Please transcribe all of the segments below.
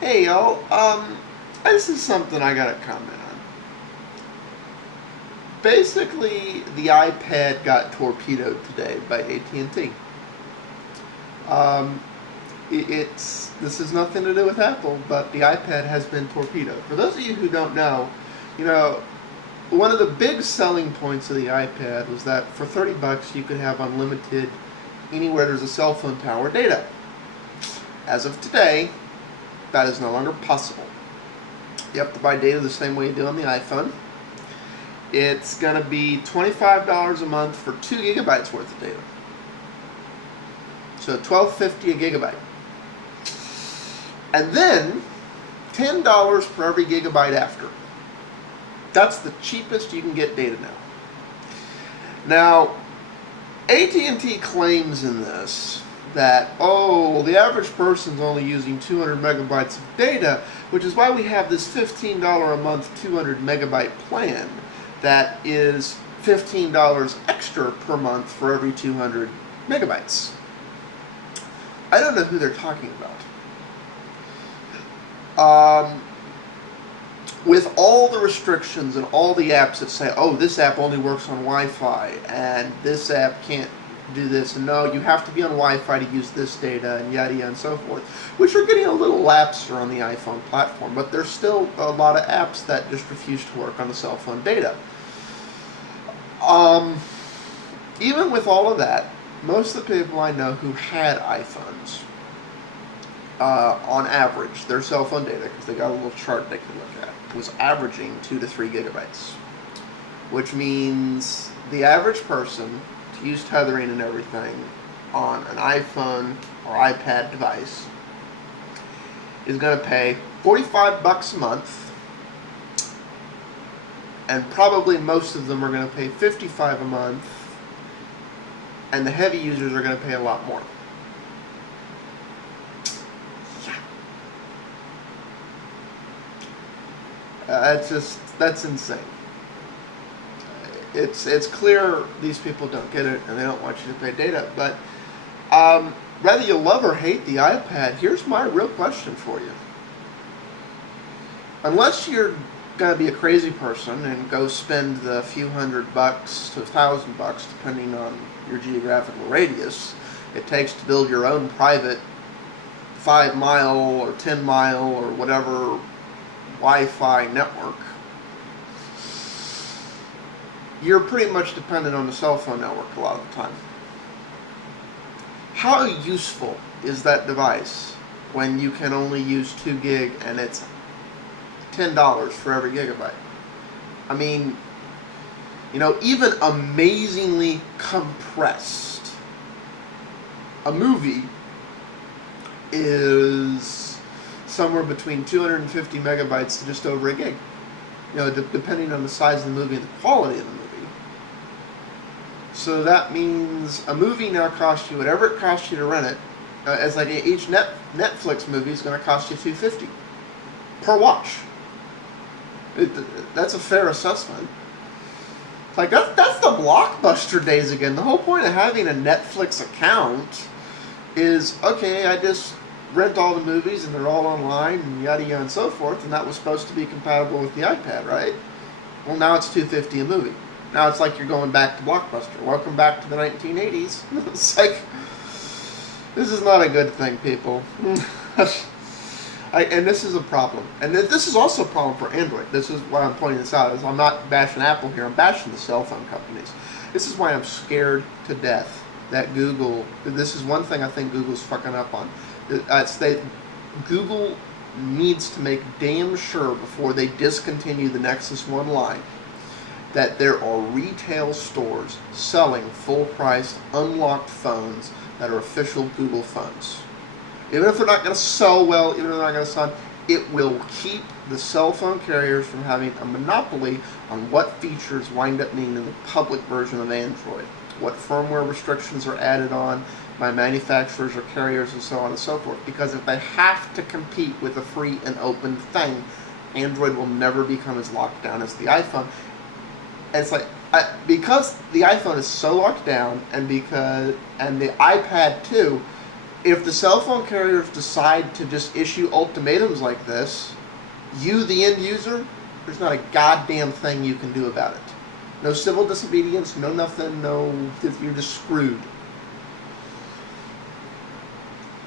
Hey y'all, this is something I gotta comment on. Basically, the iPad got torpedoed today by AT&T. Um, this is nothing to do with Apple, but the iPad has been torpedoed. For those of you who don't know, you know, one of the big selling points of the iPad was that for $30 you could have unlimited anywhere there's a cell phone tower data. As of today, that is no longer possible. You have to buy data the same way you do on the iPhone. It's going to be $25 a month for 2 gigabytes worth of data. So $12.50 a gigabyte. And then $10 for every gigabyte after. That's the cheapest you can get data now. Now, AT&T claims in this that, oh, the average person's only using 200 megabytes of data, which is why we have this $15 a month 200 megabyte plan that is $15 extra per month for every 200 megabytes. I don't know who they're talking about. With all the restrictions and all the apps that say, oh, this app only works on Wi-Fi, and this app can't do this, and no, you have to be on Wi-Fi to use this data, and yada yada and so forth, which are getting a little lapser on the iPhone platform, but there's still a lot of apps that just refuse to work on the cell phone data. Even with all of that, most of the people I know who had iPhones, on average, their cell phone data, because they got a little chart they could look at, was averaging 2 to 3 gigabytes. Which means the average person, to use tethering and everything, on an iPhone or iPad device, is going to pay $45 a month, and probably most of them are going to pay $55 a month, and the heavy users are going to pay a lot more. That's insane. It's clear these people don't get it and they don't want you to pay data. But whether you love or hate the iPad, here's my real question for you. Unless you're going to be a crazy person and go spend the few $100 to $1,000, depending on your geographical radius, it takes to build your own private 5-mile or 10-mile or whatever Wi-Fi network, you're pretty much dependent on the cell phone network a lot of the time. How useful is that device when you can only use 2 gig and it's $10 for every gigabyte? I mean, even amazingly compressed, a movie is somewhere between 250 megabytes to just over a gig. Depending on the size of the movie and the quality of the movie. So that means a movie now costs you whatever it costs you to rent it. As like each Netflix movie is going to cost you $250 per watch. That's a fair assessment. Like that's the Blockbuster days again. The whole point of having a Netflix account is, okay, I just rent all the movies and they're all online and yada yada and so forth, and that was supposed to be compatible with the iPad, right? Well, now it's $250 a movie. Now it's like you're going back to Blockbuster. Welcome back to the 1980s. It's like, this is not a good thing, people. And this is a problem. And this is also a problem for Android. This is why I'm pointing this out. Is I'm not bashing Apple here. I'm bashing the cell phone companies. This is why I'm scared to death that Google, this is one thing I think Google's fucking up on. Google needs to make damn sure before they discontinue the Nexus 1 line that there are retail stores selling full-priced, unlocked phones that are official Google phones. Even if they're not going to sell well, even if they're not going to sell, it will keep the cell phone carriers from having a monopoly on what features wind up being in the public version of Android, what firmware restrictions are added on by manufacturers or carriers and so on and so forth. Because if they have to compete with a free and open thing, Android will never become as locked down as the iPhone. And it's like, because the iPhone is so locked down, and the iPad too, If the cell phone carriers decide to just issue ultimatums like this, you, the end user, there's not a goddamn thing you can do about it. No civil disobedience, no nothing, no, you're just screwed.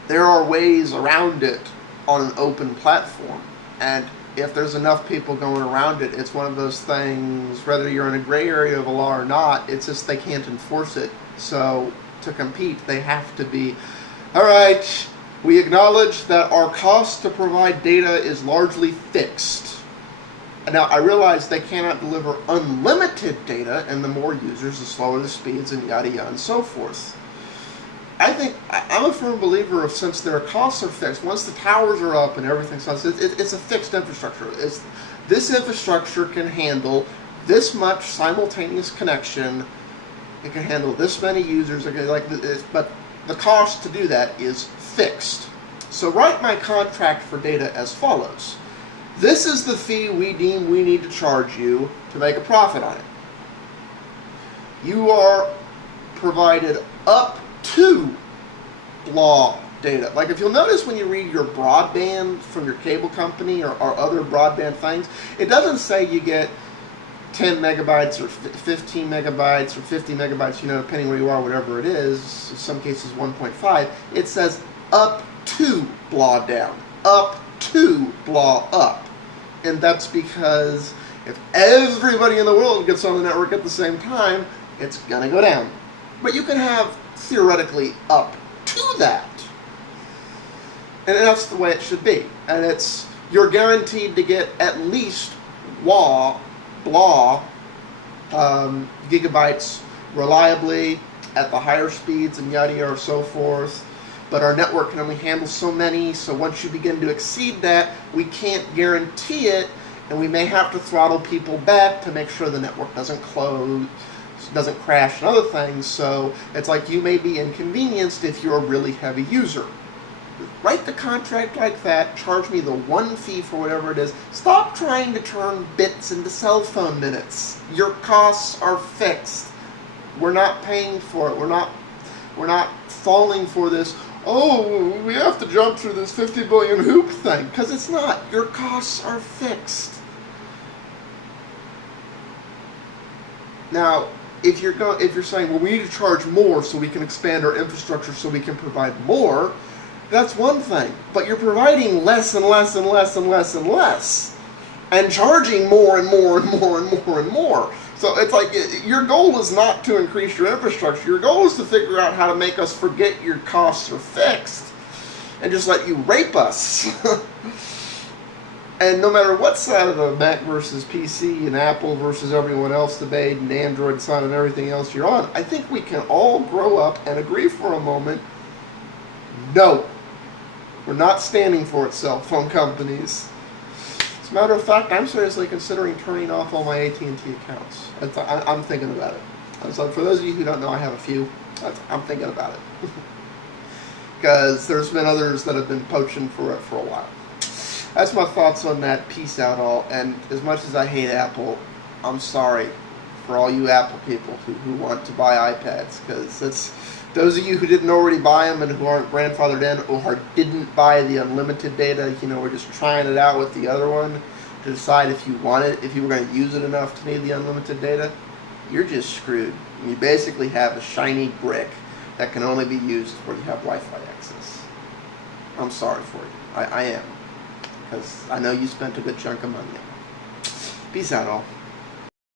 There are ways around it on an open platform, and if there's enough people going around it, it's one of those things, whether you're in a gray area of a law or not, it's just they can't enforce it. So to compete, they have to be, all right, we acknowledge that our cost to provide data is largely fixed. And now I realize they cannot deliver unlimited data, and the more users, the slower the speeds, and yada yada and so forth. I'm a firm believer of, since their costs are fixed, once the towers are up and everything, so it's a fixed infrastructure. This infrastructure can handle this much simultaneous connection. It can handle this many users. But the cost to do that is fixed. So write my contract for data as follows. This is the fee we deem we need to charge you to make a profit on it. You are provided up to law data. Like, if you'll notice when you read your broadband from your cable company or other broadband things, it doesn't say you get 10 megabytes or 15 megabytes or 50 megabytes, depending where you are, whatever it is. In some cases 1.5. It says up to blah down, up to blah up. And that's because if everybody in the world gets on the network at the same time, it's gonna go down. But you can have theoretically up to that. And that's the way it should be. And you're guaranteed to get at least gigabytes reliably at the higher speeds and yada yada or so forth. But our network can only handle so many, so once you begin to exceed that, we can't guarantee it, and we may have to throttle people back to make sure the network doesn't close, doesn't crash and other things. So it's like you may be inconvenienced if you're a really heavy user. Write the contract like that, charge me the one fee for whatever it is. Stop trying to turn bits into cell phone minutes. Your costs are fixed. We're not paying for it. We're not falling for this, oh, we have to jump through this 50 billion hoop thing, because it's not. Your costs are fixed. Now, if you're saying, well, we need to charge more so we can expand our infrastructure so we can provide more, that's one thing. But you're providing less and less and less and less and less, and charging more and more and more and more and more. So it's like, your goal is not to increase your infrastructure. Your goal is to figure out how to make us forget your costs are fixed and just let you rape us. And no matter what side of the Mac versus PC and Apple versus everyone else debate and Android side and everything else you're on, I think we can all grow up and agree for a moment, no, we're not standing for it, cell phone companies. As a matter of fact, I'm seriously considering turning off all my AT&T accounts. I'm thinking about it. So for those of you who don't know, I have a few. I'm thinking about it. Because there's been others that have been poaching for it for a while. That's my thoughts on that. Peace out all. And as much as I hate Apple, I'm sorry for all you Apple people who want to buy iPads. Because those of you who didn't already buy them and who aren't grandfathered in or didn't buy the unlimited data, we're just trying it out with the other one to decide if you want it, if you were going to use it enough to need the unlimited data, you're just screwed. You basically have a shiny brick that can only be used where you have Wi-Fi access. I'm sorry for you. I am. Because I know you spent a good chunk of money on it. Peace out all.